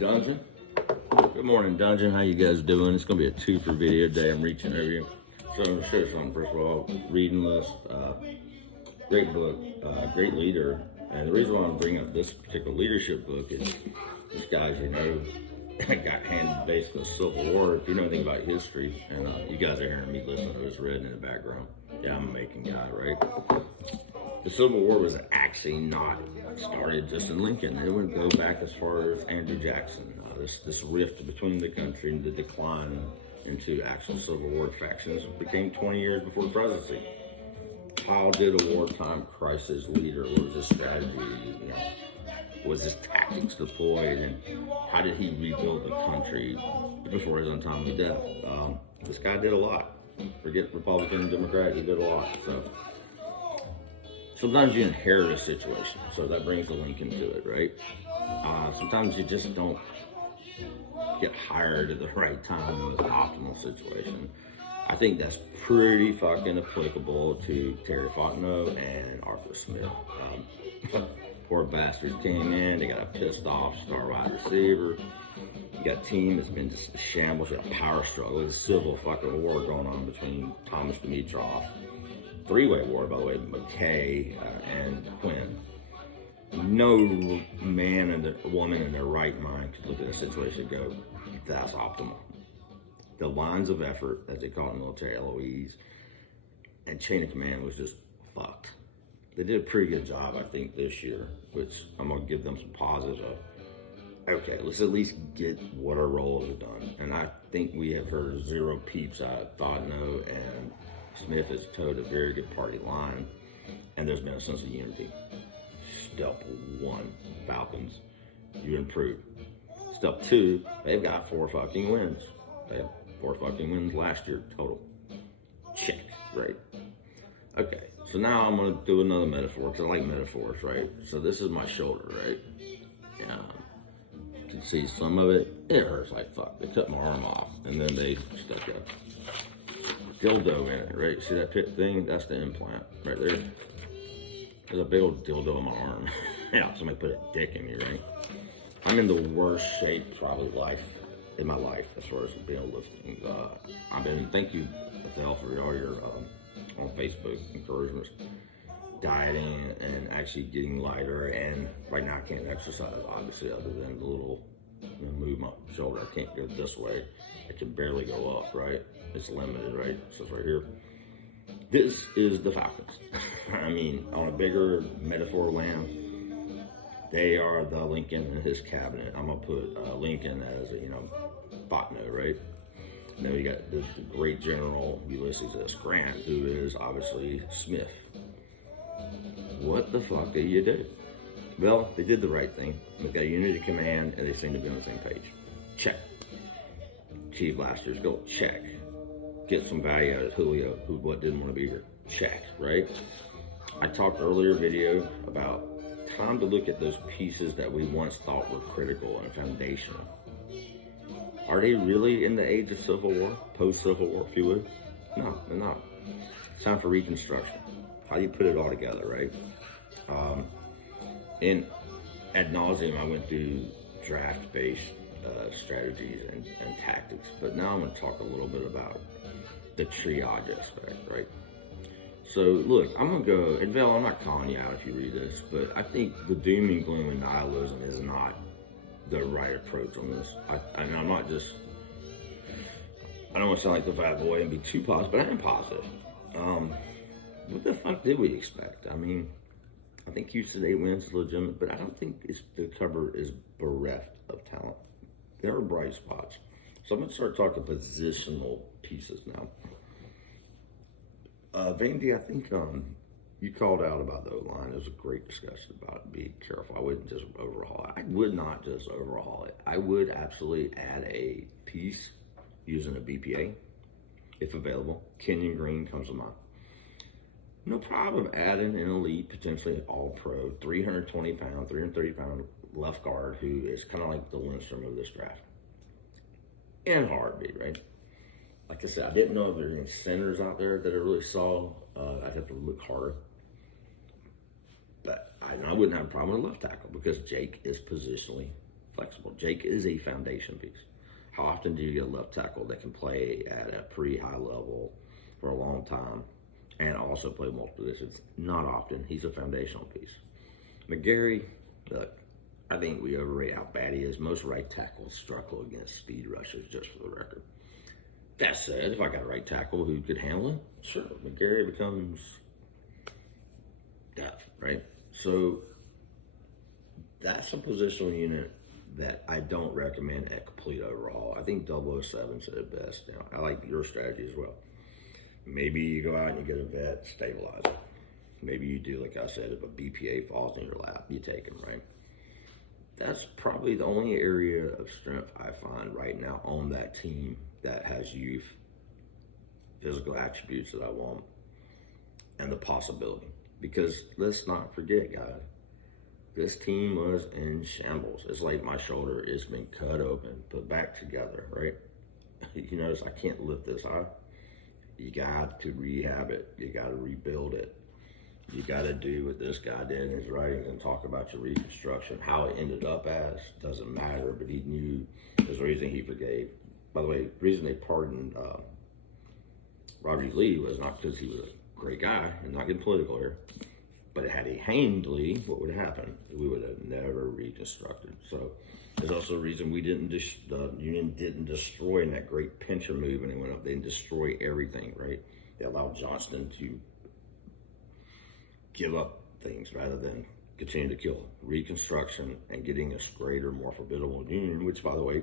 Dungeon. Good morning, Dungeon. How you guys doing? It's gonna be a 2-for video day. I'm reaching over you. So I'm gonna show you something. First of all, reading list. Great book, great leader. And the reason why I'm bringing up this particular leadership book is this guy's, got handed basically the Civil War. If you know anything about history, and you guys are hearing me listen to this red in the background. Yeah, I'm a Macon guy, right? The Civil War was actually not started just in Lincoln. It would go back as far as Andrew Jackson. This rift between the country and the decline into actual Civil War factions became 20 years before the presidency. How did a wartime crisis leader, what was his strategy, what was his tactics deployed, and how did he rebuild the country before his untimely death? This guy did a lot. Forget Republican and Democrat, he did a lot. So sometimes you inherit a situation, so that brings the Lincoln to it, right? Sometimes you just don't get hired at the right time in the optimal situation. I think that's pretty fucking applicable to Terry Fontenot and Arthur Smith. Poor bastards came in, they got a pissed off star wide receiver. You got a team that's been just a shambles, a power struggle. There's a civil fucking war going on between Thomas Dimitrov. Three-way war, by the way, McKay and Quinn. No man and woman in their right mind could look at a situation and go, that's optimal. The lines of effort, as they call it in the military, LOEs, and chain of command was just fucked. They did a pretty good job, I think, this year, which I'm going to give them some positive of. Okay, let's at least get what our roles are done. And I think we have heard zero peeps out of Fontenot, and Smith has towed a very good party line, and there's been a sense of unity. Step 1, Falcons, you improved. Step 2, they've got 4 fucking wins. They have 4 fucking wins last year total. Check, right? Okay, so now I'm gonna do another metaphor, because I like metaphors, right? So this is my shoulder, right? You can see some of it. It hurts like fuck. They cut my arm off, and then they stuck a dildo in it, right? See that pit thing? That's the implant right there. There's a big old dildo in my arm. Yeah, somebody put a dick in me, right? I'm in the worst shape probably in my life as far as being able to lift things. Thank you, Bethel, for all your on Facebook encouragements, dieting and actually getting lighter. And right now I can't exercise, obviously, other than the little move my shoulder. I can't go this way. I can barely go up, right? It's limited, right? So it's right here. This is the Falcons. I mean, on a bigger metaphor land, they are the Lincoln and his cabinet. I'm gonna put Lincoln as Fontenot, right? And then we got the great General Ulysses S. Grant, who is obviously Smith. What the fuck do you do? Well, they did the right thing. They got a unity of command, and they seem to be on the same page. Check. Chief Blasters, go check. Get some value out of Julio, who didn't want to be here. Check, right? I talked earlier video about time to look at those pieces that we once thought were critical and foundational. Are they really in the age of Civil War, post-Civil War, if you would? No, they're not. It's time for reconstruction. How do you put it all together, right? And ad nauseum, I went through draft-based strategies and tactics, but now I'm going to talk a little bit about the triage aspect, right? So look, I'm going to go, and Val, I'm not calling you out if you read this, but I think the doom and gloom and nihilism is not the right approach on this. And I'm not just, I don't want to sound like the bad boy and be too positive, but I am positive. What the fuck did we expect? I mean, I think Houston 8 wins is legitimate, but I don't think the cover is bereft of talent. There are bright spots. So I'm going to start talking positional pieces now. Vandy, I think you called out about the O-line. It was a great discussion about it. Be careful. I wouldn't just overhaul it. I would not just overhaul it. I would absolutely add a piece using a BPA, if available. Kenyon Green comes to mind. No problem adding an elite, potentially all-pro, 320-pound, 330-pound left guard who is kind of like the Lindstrom of this draft. In a heartbeat, right? Like I said, I didn't know if there were any centers out there that I really saw. I'd have to look harder. But I wouldn't have a problem with a left tackle because Jake is positionally flexible. Jake is a foundation piece. How often do you get a left tackle that can play at a pretty high level for a long time and also play multiple positions? Not often. He's a foundational piece. McGarry, look, I think we overrate how bad he is. Most right tackles struggle against speed rushers, just for the record. That said, if I got a right tackle who could handle it, sure, McGarry becomes depth, right? So that's a positional unit that I don't recommend at complete overhaul. I think 007 said it best. Now, I like your strategy as well. Maybe you go out and you get a vet stabilizer. Maybe you do, like I said, if a BPA falls in your lap, you take him, right? That's probably the only area of strength I find right now on that team that has youth, physical attributes that I want, and the possibility. Because let's not forget, guys, this team was in shambles. It's like my shoulder has been cut open, put back together, right? You notice I can't lift this high. You got to rehab it. You got to rebuild it. You got to do what this guy did in his writings and talk about your reconstruction. How it ended up as doesn't matter, but he knew there's a reason he forgave. By the way, the reason they pardoned Robert E. Lee was not because he was a great guy, and not getting political here, but had he hanged Lee, what would happen? We would have never reconstructed. So there's also a reason we didn't, the Union didn't destroy in that great pincher move when they went up. They didn't destroy everything, right? They allowed Johnston to give up things rather than continue to kill. Reconstruction and getting a greater, more formidable Union, which, by the way,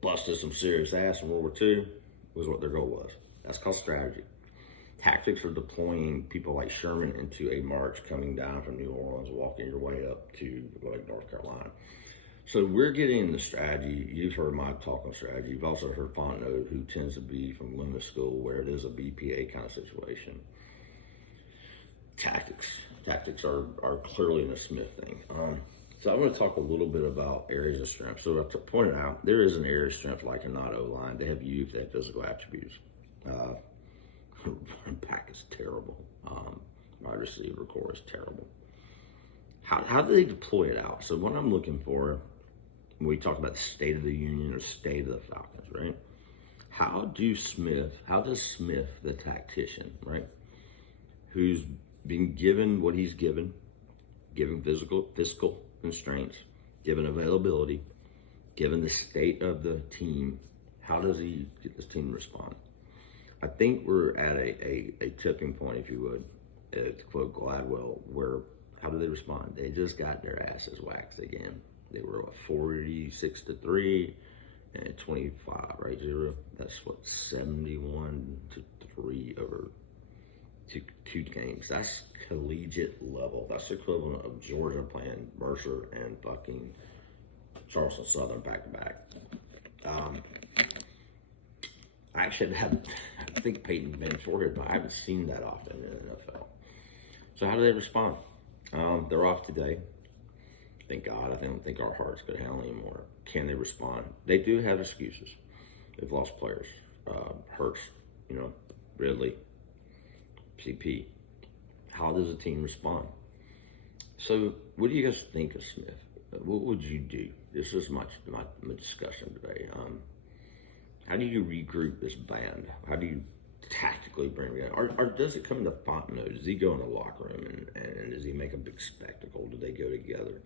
busted some serious ass in World War II, was what their goal was. That's called strategy. Tactics for deploying people like Sherman into a march coming down from New Orleans, walking your way up to like North Carolina. So we're getting into strategy. You've heard my talk on strategy. You've also heard Fontenot, who tends to be from Loomis School, where it is a BPA kind of situation. Tactics are clearly an Smith thing. So I'm going to talk a little bit about areas of strength. So to point it out, there is an area of strength like a not O-line. They have youth, they have physical attributes. Pack is terrible. Wide receiver core is terrible. How do they deploy it out? So what I'm looking for when we talk about the state of the Union or state of the Falcons, right? How does Smith, the tactician, right, who's been given what he's given fiscal constraints, given availability, given the state of the team, how does he get this team to respond? I think we're at a tipping point, if you would, to quote Gladwell, where how do they respond? They just got their asses waxed again. They were 46-3 and 25, right? 0. That's what 71-3 over two games. That's collegiate level. That's the equivalent of Georgia playing Mercer and fucking Charleston Southern back to back. I actually haven't, I think Peyton been shorted, but I haven't seen that often in the NFL. So how do they respond? They're off today. Thank God. I don't think our hearts could handle anymore. Can they respond? They do have excuses. They've lost players. Hurts, Ridley, CP. How does the team respond? So what do you guys think of Smith? What would you do? This is my discussion today. How do you regroup this band? How do you tactically bring it together? Or does it come to Fontenot? Does he go in the locker room and does he make a big spectacle? Do they go together?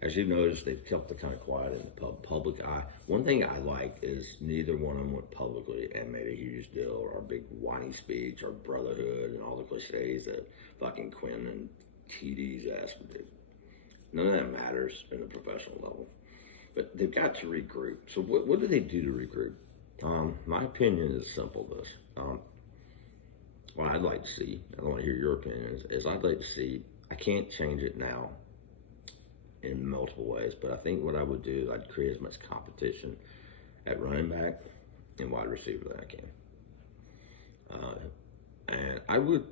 As you notice, they've kept it kind of quiet in the public eye. One thing I like is neither one of them went publicly and made a huge deal or a big whiny speech or brotherhood and all the cliches that fucking Quinn and TD's ass would do. None of that matters in the professional level. But they've got to regroup. So what do they do to regroup? My opinion is simple this. What I'd like to see, I don't want to hear your opinions, is I'd like to see, I can't change it now in multiple ways, but I think what I would do is I'd create as much competition at running back and wide receiver that I can. And I would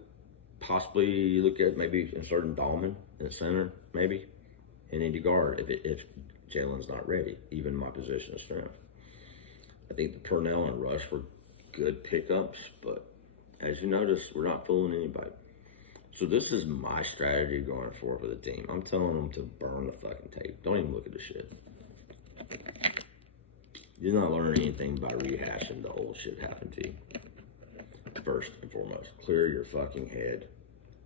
possibly look at maybe inserting Dahlman in the center, maybe, and into guard if Jalen's not ready, even my position of strength. I think the Purnell and Rush were good pickups, but as you notice, we're not fooling anybody. So this is my strategy going forward for the team. I'm telling them to burn the fucking tape. Don't even look at the shit. You're not learning anything by rehashing the old shit happened to you. First and foremost, clear your fucking head.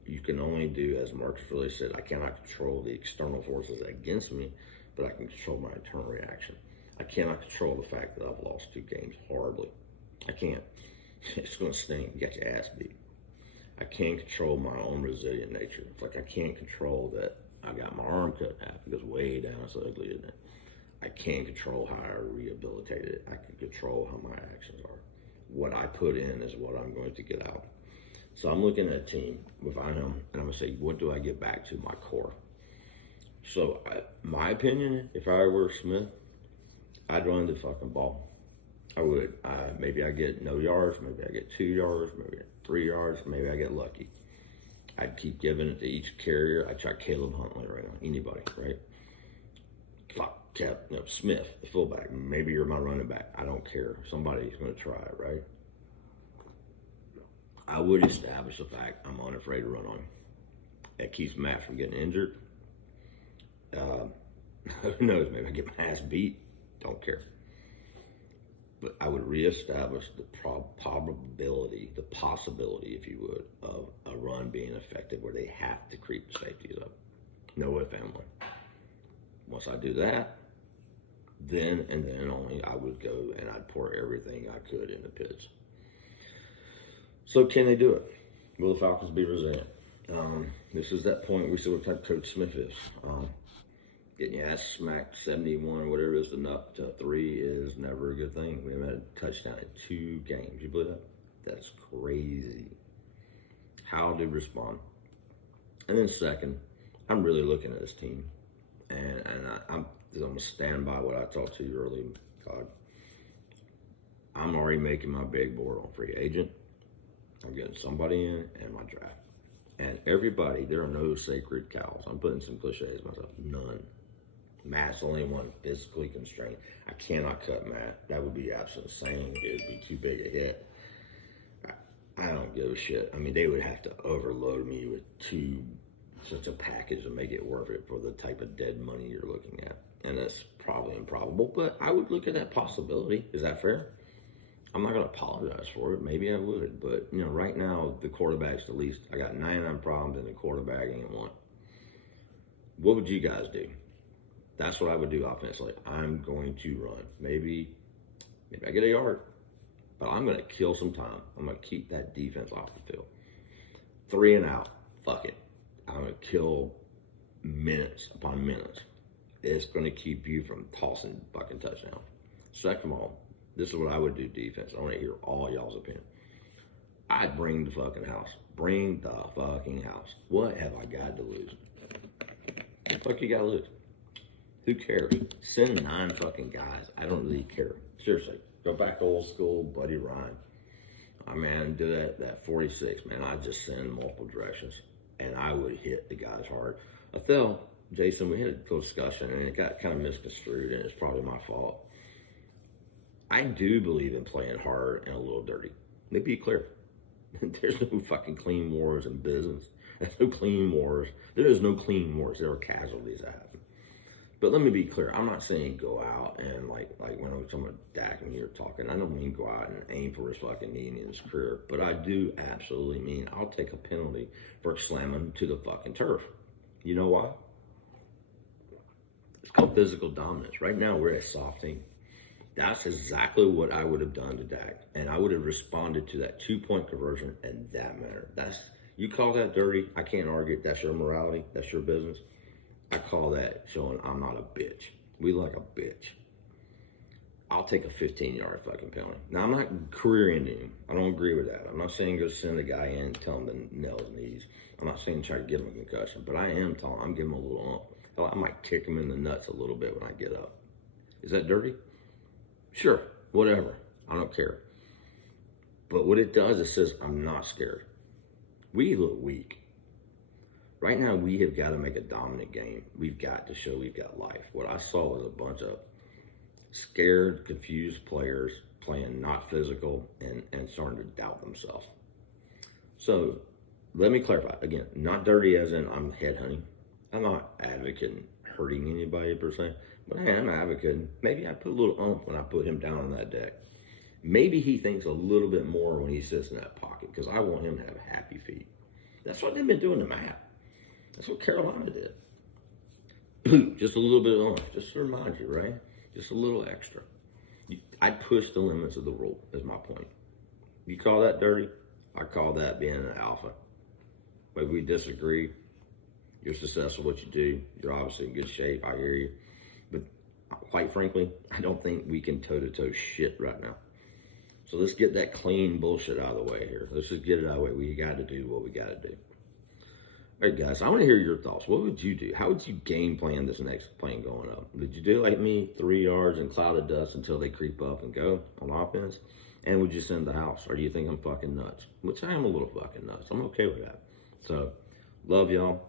You can only do, as Marcus really said, I cannot control the external forces against me, but I can control my internal reaction. I cannot control the fact that I've lost 2 games horribly. I can't. It's going to stink. You got your ass beat. I can't control my own resilient nature. It's like I can't control that I got my arm cut in half. It goes way down. It's ugly, isn't it? I can't control how I rehabilitate it. I can control how my actions are. What I put in is what I'm going to get out. So I'm looking at a team with him, and I'm going to say, what do I get back to? My core. So my opinion, if I were Smith, I'd run the fucking ball. I would. Maybe I get no yards, maybe I get 2 yards, maybe I get 3 yards, maybe I get lucky. I'd keep giving it to each carrier. I try Caleb Huntley right now. Anybody, right? Smith, the fullback. Maybe you're my running back. I don't care. Somebody's going to try it, right? I would establish the fact I'm unafraid to run on him. That keeps Matt from getting injured. Who knows? Maybe I get my ass beat. Don't care. But I would reestablish the possibility, if you would, of a run being effective where they have to creep the safeties up. No if and when. Once I do that, then and then only I would go and I'd pour everything I could into Pitts. So can they do it? Will the Falcons be resilient? This is that point we see what type of coach Smith is. Getting your ass smacked 71 or whatever it is to 3 is never a good thing. We haven't had a touchdown in 2 games. You believe that? That's crazy. How to respond. And then second, I'm really looking at this team. And I'm going to stand by what I talked to you earlier. God, I'm already making my big board on free agent. I'm getting somebody in and my draft. And everybody, there are no sacred cows. I'm putting some cliches myself. None. Matt's the only one physically constrained. I cannot cut Matt. That would be absolutely insane. It would be too big a hit. I don't give a shit. I mean, they would have to overload me with such a package to make it worth it for the type of dead money you're looking at. And that's probably improbable, but I would look at that possibility. Is that fair? I'm not going to apologize for it. Maybe I would, but right now the quarterback's the least. I got 99 problems and the quarterback ain't one. What would you guys do? That's what I would do offensively. I'm going to run. Maybe I get a yard, but I'm going to kill some time. I'm going to keep that defense off the field. 3 and out. Fuck it. I'm going to kill minutes upon minutes. It's going to keep you from tossing fucking touchdown. Second of all, this is what I would do defense. I want to hear all y'all's opinion. I'd bring the fucking house. Bring the fucking house. What have I got to lose? What the fuck you got to lose? Who cares? Send 9 fucking guys. I don't really care. Seriously. Go back old school, Buddy Ryan. Do that 46, man. I just send multiple directions. And I would hit the guys hard. Athel, Jason, we had a discussion and it got kind of misconstrued and it's probably my fault. I do believe in playing hard and a little dirty. Let me be clear. There's no fucking clean wars in business. There's no clean wars. There is no clean wars. There are casualties that happen. But let me be clear. I'm not saying go out and like when I'm talking about Dak and you're talking, I don't mean go out and aim for his fucking knee in his career. But I do absolutely mean I'll take a penalty for slamming to the fucking turf. You know why? It's called physical dominance. Right now we're a soft team. That's exactly what I would have done to Dak. And I would have responded to that 2-point conversion in that manner. You call that dirty, I can't argue. That's your morality. That's your business. I call that showing I'm not a bitch. We like a bitch. I'll take a 15-yard fucking penalty. Now, I'm not career ending him. I don't agree with that. I'm not saying go send a guy in and tell him to nail his knees. I'm not saying try to give him a concussion. But I am telling him, I'm giving him a little ump. Hell, I might kick him in the nuts a little bit when I get up. Is that dirty? Sure, whatever. I don't care. But what it does, it says I'm not scared. We look weak. Right now, we have got to make a dominant game. We've got to show we've got life. What I saw was a bunch of scared, confused players playing not physical and starting to doubt themselves. So let me clarify. Again, not dirty as in I'm headhunting. I'm not advocating hurting anybody per se, But I am advocating. Maybe I put a little oomph when I put him down on that deck. Maybe he thinks a little bit more when he sits in that pocket because I want him to have happy feet. That's what they've been doing to Matt. That's what Carolina did. Just a little bit on, just to remind you, right? Just a little extra. I'd push the limits of the rule, is my point. You call that dirty? I call that being an alpha. Maybe we disagree. You're successful at what you do. You're obviously in good shape. I hear you. But quite frankly, I don't think we can toe-to-toe shit right now. So let's get that clean bullshit out of the way here. Let's just get it out of the way. We got to do what we got to do. All right, guys, I want to hear your thoughts. What would you do? How would you game plan this next plane going up? Would you do like me, 3 yards and cloud of dust until they creep up and go on offense? And would you send the house? Or do you think I'm fucking nuts? Which I am a little fucking nuts. I'm okay with that. So, love y'all.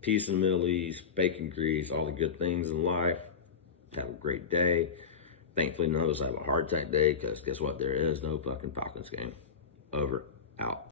Peace in the Middle East, bacon grease, all the good things in life. Have a great day. Thankfully, none of us have a heart attack day because guess what? There is no fucking Falcons game. Over. Out.